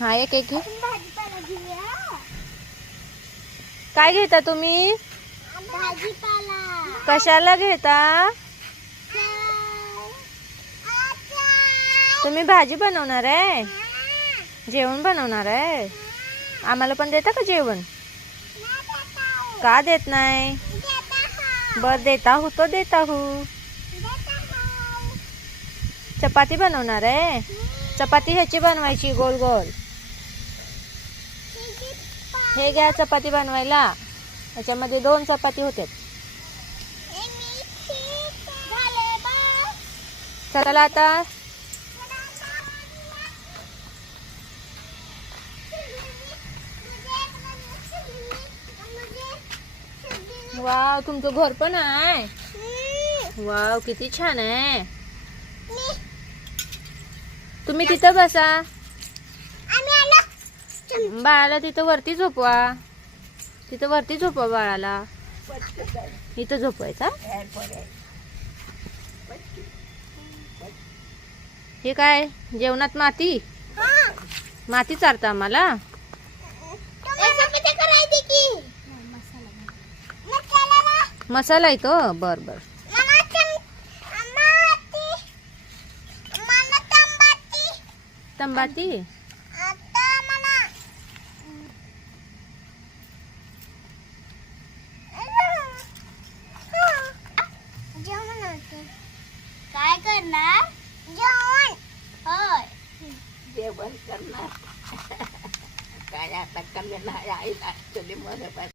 हा एक एक घे. काय घेता तुम्ही? कशाला घेता? तुम्ही भाजी बनवणार आहे? जेवण बनवणार आहे? आम्हाला पण देता का जेवण? का देत नाही? बर देता हूँ तो देता हूँ. चपाती बनवणार आहे? चपाती ह्याची बनवायची गोल गोल. हे घ्या चपाती बनवायला. त्याच्यामध्ये 2 चपाती होते. चला आता. वाव, तुमचं घर पण आहे. वाव, किती छान आहे. तुम्ही तिथं बसा. बाळाला तिथं वरती झोपवा. तिथं वरती झोपवा बाळाला. इथं झोपवायचा. हे काय जेवणात माती? माती चारता आम्हाला. मसाला येतो. बर बर. तंबाती. काय करणार? जेवण. होय, जेवण करणार. काय आता करणार.